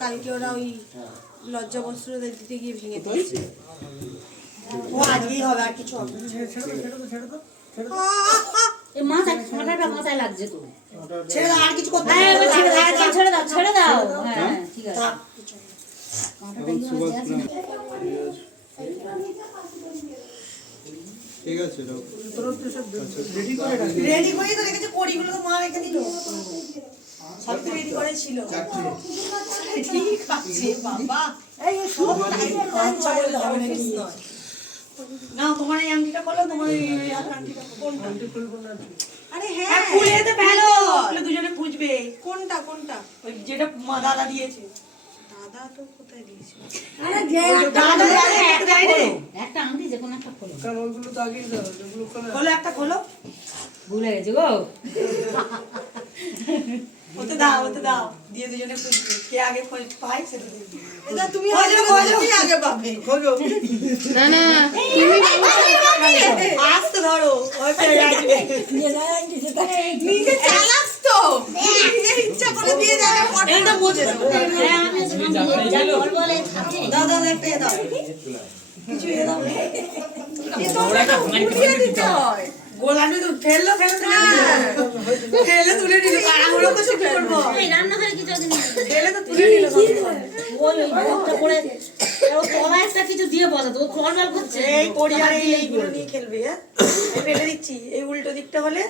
কালকে ওরা ওই লজ্জা বস্ত্র দিতে গিয়ে ভেঙে দিয়েছে ও আজকেই হবে আর কিছু হবে মাথায় লাগছে তো ছেড়ে আর কিছু করতে হ্যাঁ হবে এবার না। ছেড়ে দাও ছেড়ে দাও ছেড়ে দাও হ্যাঁ ঠিক আছে থাক। মাথাটা আছে না। ঠিক আছে রাখো। রেডি করেই তো রেখেছে কড়িগুলো তো মা রেখে দিল। সব তো রেডি করে ছিল। ঠিক আছে বাবা। আচ্ছা বললে হবে নাকি? না তোমার এই আংটিটা করল তোমার এই আংটিটা কোনটা? আরে হ্যাঁ হ্যাঁ খুলে দুজনে খুঁজবে। কোনটা কোনটা? ওই যেটা দাদা দিয়েছে। দাদা তো কোথায় দিয়েছে? দাদা দাদা একটা দেয় রে একটা আংটি যে কোনো একটা খোলো। খোলো। একটা খোলো। ভুলে গেছি গো। ওতে দাও ওতে দাও। দিয়ে দুজনে খুঁজবে কে আগে খোঁজ পায় সেটা দিবে এটা তুমি খোঁজো, আগে খোঁজো। তুমি আগে পাবে। না না। আসতে ধরো। ওই পেয়ে যাবে নিজে চালাস তো? ইচ্ছা করে দিয়ে যাবে এটা বুঝে দাও আমি যখন যা বল বলে থাকে দাও। দাও একটা এ দাও কিছু এ দাও তো ফেলল ফেলে ফেলে তুলে নিল। কারাগুলো কিছু করব। রান্নাঘরে কিছু ফেলে তো তুলে নিল ওই ওই মুখটা পড়ে ও তলায় একটা কিছু দিয়ে বসে তো ও করছে এই পড়ি এইগুলো নিয়ে খেলবে হ্যাঁ? ফেলে দিচ্ছি। এই উল্টো দিকটা হলে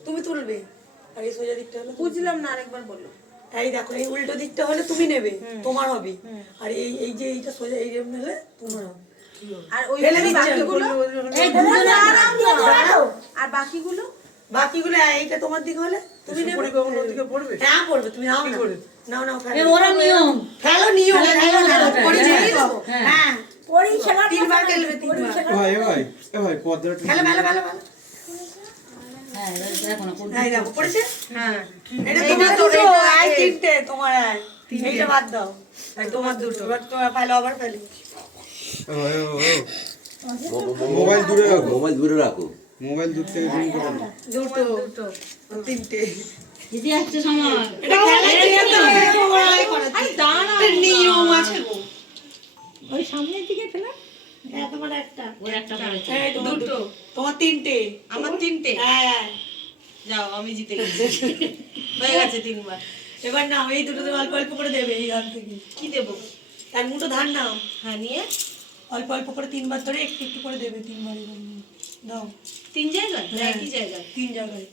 তুমি তুলবে। আর এই সোজা দিকটা হলে বুঝলাম না আরেকবার বলো। এই দেখো এই উল্টো দিকটা হলে তুমি নেবে তোমার হবে। আর এই এই যে এইটা সোজা এই রেম হলে তোমার হবে। আর ওই বাকিগুলো? আর বাকিগুলো? বাকিগুলো এইটা তোমার দিকে হলে তুমি নেবে। হ্যাঁ পড়বে তুমি নাও না। নাও নাও ওরা নিয়ম। ফেলো পড়ি হ্যাঁ, ছেড়ে দাও হ্যাঁ। হ্যাঁ। তিনবার খেলবে তিনবার। ভাই ভাই ভাই পদ্মাটা ফেলো ফেলো ফেলো ফেলো। মোবাইল দূরে রাখো। মোবাইল দূরে রাখো। মোবাইল দূর থেকে জুম করো না দুটো। দুটো। তিনটে। দিদি আসছে সময় এটা খেলার নিয়ম তো এরকম লড়াই করা একটা নিয়ম আছে গো হ্যাঁ তোমার একটা। ওর একটা পড়েছে দুটো। তোমার তিনটে। আমার তিনটে? হ্যাঁ। যাও আমি জিতে গেছি। হয়ে গেছে তিনবার। এবার নাও এই দুটোতে অল্প অল্প করে দেবে এই ধান থেকে। কি দেবো? এক মুঠো ধান নাও। হ্যাঁ নিয়ে? অল্প অল্প করে তিনবার ধরে একটু একটু করে দেবে তিনবার এবার দাও তিন জায়গায়? না হ্যাঁ। একই জায়গায়। তিন জায়গায়।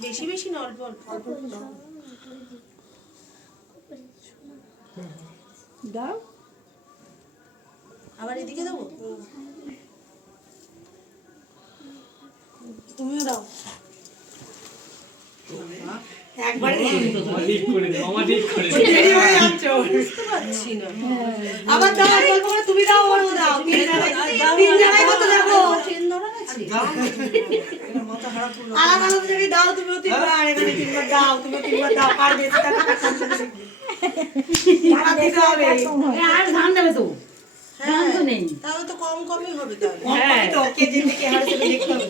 বেশি বেশি না অল্প অল্প। অল্প অল্প। দাও। আবার এদিকে দেবো? তুমিও দাও। হয়ে ওর। আবার দাও অল্প করে তুমি দাও ওরও দাও। তিন জায়গায় কত দেবো? আলাদা আলাদা জায়গায় দাও তুমিও তিনবার এখানে তিনবার দাও তুমিও তিনবার দাও। আর আর ধান দেবে তো। ধান তো নেই। তাহলে তো কম কমই হবে তাহলে। কম তো। কে জিতবে কে হারবে দেখতে হবে।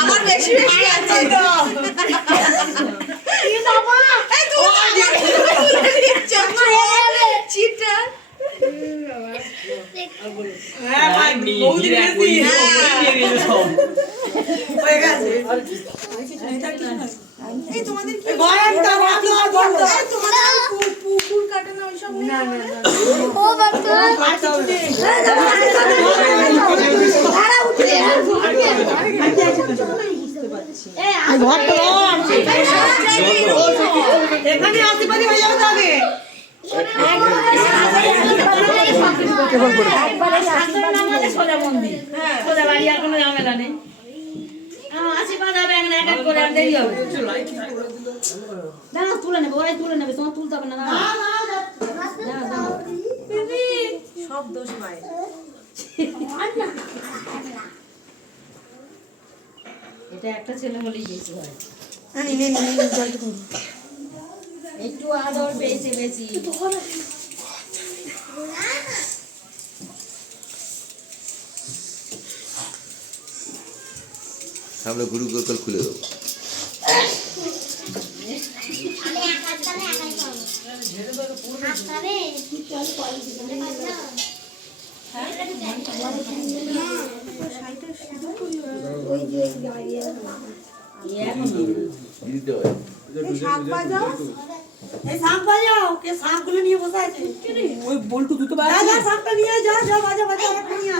আমার বেশি বেশি আছে তো। চিটার হ্যাঁ হয়ে গেছে এখানে আশীর্বাদী হয়ে যাবে তবে সোজা মন্দির। সোজা বাড়ি আর কোনো ঝামেলা নেই। আহ, আশীর্বাদ হবে এক এক করে আর দেরি হবে। দাঁড়াও তুলে নেবে ওরাই তুলে নেবে তোমার তুলতে হবে না দাঁড়াও সব দোষ মায়ের। এটা একটা ছেলে হলেই বেশি হয়। একটু আদর পেয়েছে বেশি। সামনে গুরু গোকল খুলে দেবো। হয় নিয়ে বসে আছে ওই বল্টু দুটো যা শাকটা নিয়ে যা যা বাজা বাজা নিয়ে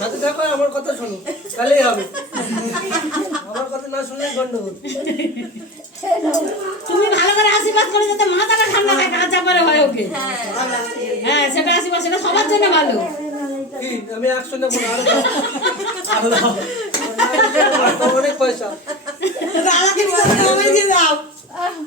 সাথে দেখো আমার কথা শোনো। তাহলেই হবে। আমার কথা না শুনলে গন্ডগোল। তুমি ভালো করে আশীর্বাদ করে যাতে মাথাটা ঠান্ডা থাকে কাঁচা করে হয় ওকে। হ্যাঁ সেটা আশীর্বাদ সেটা সবার জন্য ভালো। আমি একশো নেব অনেক পয়সা। দাদাকে বলতে হবে দিয়ে দাও। আছে।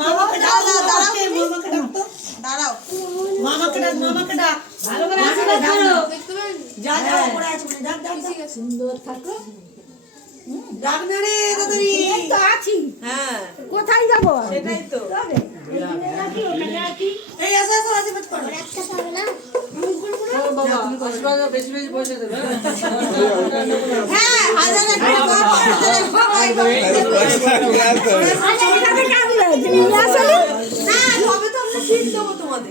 মামাকে ডাক দাঁড়াও। মামাকে ডাক মামাকে ডাক। ভালো করে পারেন যা যা উপরে আছে মানে ডাক ডাক ডাক সুন্দর থাকো। না রে তাড়াতাড়ি তো আছি। হ্যাঁ। কোথায় যাব? সেটাই তো। এই আসো আসো আশীর্বাদ করো। ও বাবা। আশীর্বাদ বেশি বেশি পয়সা দেবে হাজার এক টাকা হাজার টাকা না? তবে তো আমরা সিট দেবো তোমাদের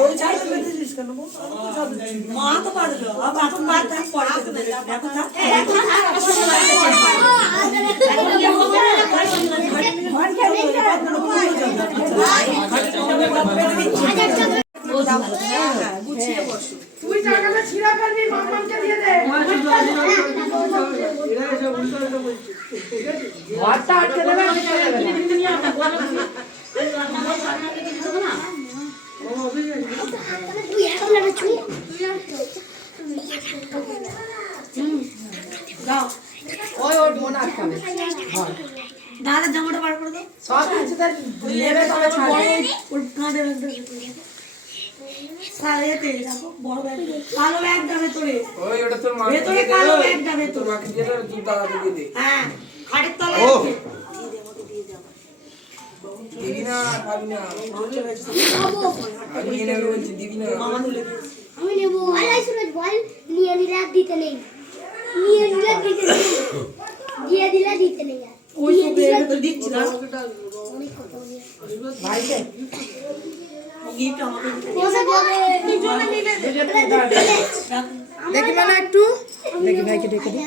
ওই ছাড়তে পেতেছিস কেন বল? মা তো পারল এখন মা থাক পরে খেতে দেবে এখন থাক ব্যাগ ওই ওটা তোর ভেতরে দিয়ে দে, কালো ওই। ব্যাগটা তোর মাকে দিয়ে দে, আর দিয়ে দে। হ্যাঁ খাটের তলায় দিবি না, খাবি না। আমি নিয়ে নেব বলছি, দিবি না। মামা তুলে আমি নেব। আড়াই সুরজ বল নিয়ে নিলে আর দিতে নেই। নিয়ে নিলে দিতে নেই। দিয়ে দিলে দিতে নেই ওই চোখে তো দিচ্ছি না মিলে দেখি মানে একটু দেখি ভাইকে ডেকে দিই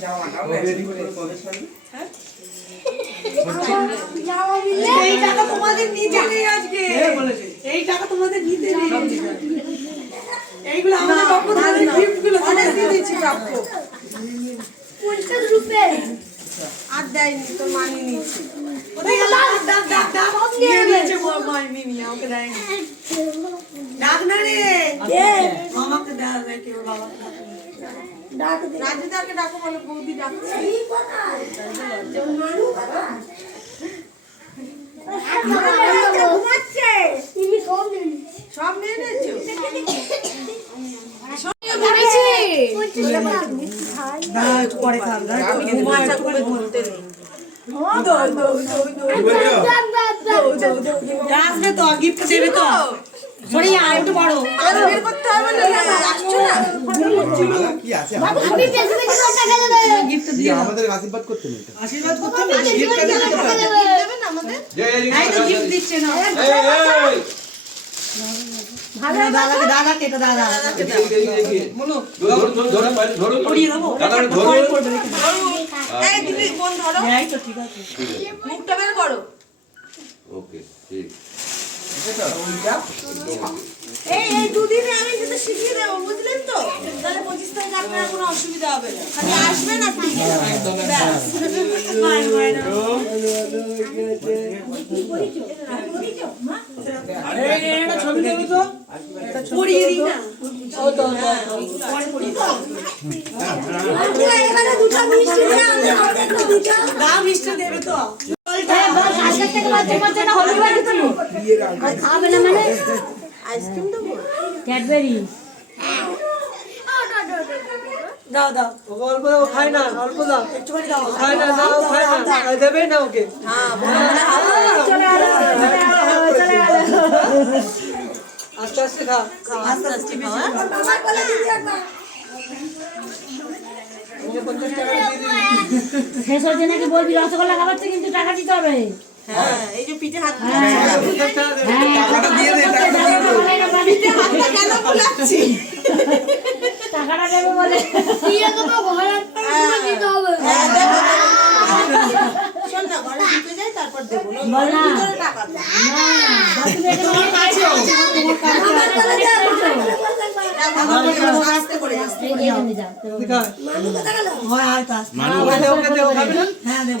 জামা এই টাকা তোমাদের নিতে নেই আজকে। এই টাকা তোমাদের নিতে নেই। এইগুলো আমাদের গিফটগুলো অনেক দিয়ে দিচ্ছি প্রাপ্য। পঞ্চাশ রুপে। আর দেয়নি তোর মানি নিয়েছি। ওদের ডাক ডাক ডাক ডাক নিয়ে নিয়েছে মাই মিমি আমাকে দেয়নি। ডাক না রে আমাকে দেওয়া যায় কেউ বাবা রাজুদাকে ডাকো বলে বৌদি ডাকছে। সব নিয়ে নিয়েছো? পরে খাব না ঘুমা একটু করে ঘুমতে নেই তো গিফট দেবে তো? সরি আর একটু বড় আর বের করতে হবে না আসছো না। কি আছে? আমাদের? আমি বেশি বেশি টাকা দেবে। গিফট কি আমাদের আশীর্বাদ করতে নেই আশীর্বাদ করতে হবে গিফট টাকা দেবে দেবে আমাদের? এই তো গিফট দিচ্ছে না। এই দিদি বোন ধরো। এই তো ঠিক আছে। মুখটা বের করো। ওকে ঠিক। এই এই দুদিনে আমি কিন্তু শিখিয়ে দেবো বুঝলেন তো? তাহলে পঁচিশ তারিখ আপনার কোনো অসুবিধা হবে না। খালি আসবেন আর ছবি দেবে তো। পড়িয়ে দিই না দুটো মিষ্টি দেবে তো খাবে না মানে আইসক্রিম দেবো? ক্যাডবেরি। দাও দাও। অল্প দাও ও না অল্প দাও। একটুখানি দাও। খায় না না ও না। আর না ওকে। আস্তে আস্তে খা দিবি শেষ হচ্ছে নাকি বলবি? রসগোল্লা খাবারছে কিন্তু টাকা দিতে হবে। হ্যাঁ এই যে পিঠে হাত পঞ্চাশ টাকা দে টাকাটা দিয়ে দে। টাকাটা দিয়ে কেন ফুলাচ্ছি টাকাটা দেবে বলে। দিয়ে দেবো ঘরে দিতে হবে। শোন না ঘরে ঢুকে যাই তারপর দেবো। না বল। না। ভিতরে টাকা দেবো তুমি এখানে অনেক করে যাও। এই এখানে যাও। দেখা হয় তো আসতে। ওকে হ্যাঁ দেবো।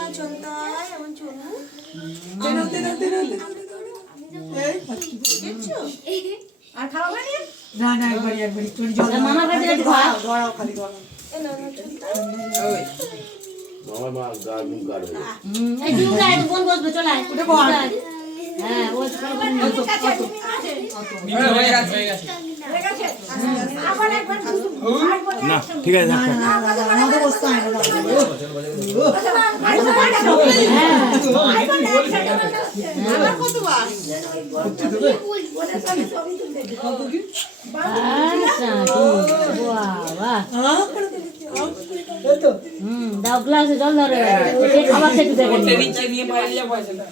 না চলতে হয় আর খাওয়া না না একবারই একবারই। একটুখানি জল দাও। মামার কাছে একটু খালি গড়াও আমার মা গার মুখ গার হুম, এই দিন না বোন বসবে চলে আয়। উঠে পড়। হ্যাঁ ও ছোট করে নিয়ে। না ঠিক আছে না না হয় না দাও। আচ্ছা হ্যাঁ? গ্লাসে জল ধরে খাবার থেকে দেখেন তুই জল ফিল্টার পাচ্ছে না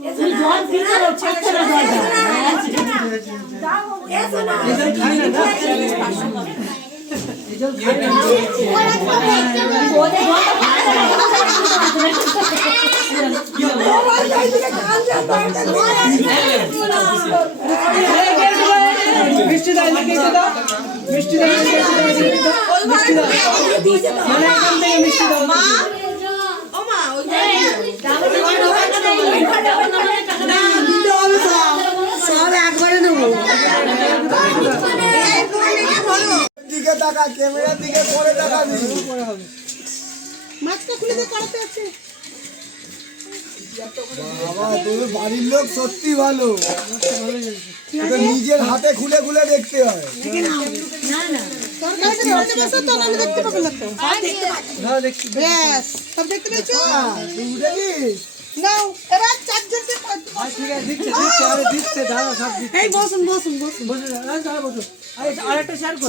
জলটা এই জল খায় না না এই জল খায় না ওদের জলটা পাচ্ছে না মিষ্টি দাও এসে দাও মিষ্টি দাও এসে দাও মিষ্টি দাও মানে এখান থেকে মিষ্টি দাও না দিতে হবে সব সব একবারে নেব দিকে তাকা ক্যামেরার দিকে পরে তাকাবি। মাছটা খুলে দিয়ে করাতে আছে। বাবা তুমি বাড়ির লোক সত্যি ভালো। নিজের হাতে খুলে খুলে দেখতে হয়। দেখতে পেয়েছ? নাও চারজনকে ঠিক আছে দিচ্ছে দিচ্ছে আরে দিচ্ছে দাদা সব দিচ্ছে। এই বসুন বসুন বসুন। আরে আরে আরেকটা শেয়ার কর।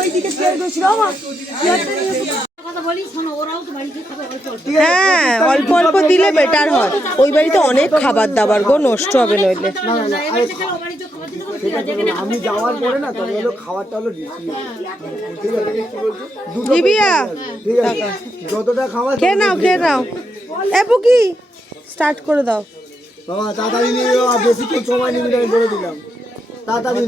ওই দিকে হ্যাঁ অল্প অল্প দিলে বেটার হয়। ওই বাড়িতে অনেক খাবার দাবার গো নষ্ট হবে নইলে। আমি যাওয়ার পরে না তবে হলো ঠিক আছে যতটা খাবার খেয়ে নাও খেয়ে নাও। এ কি? স্টার্ট করে দাও। বাবা তাড়াতাড়ি নিয়ে বেশিক্ষণ সময় নিবি বলে দিলাম। তাড়াতাড়ি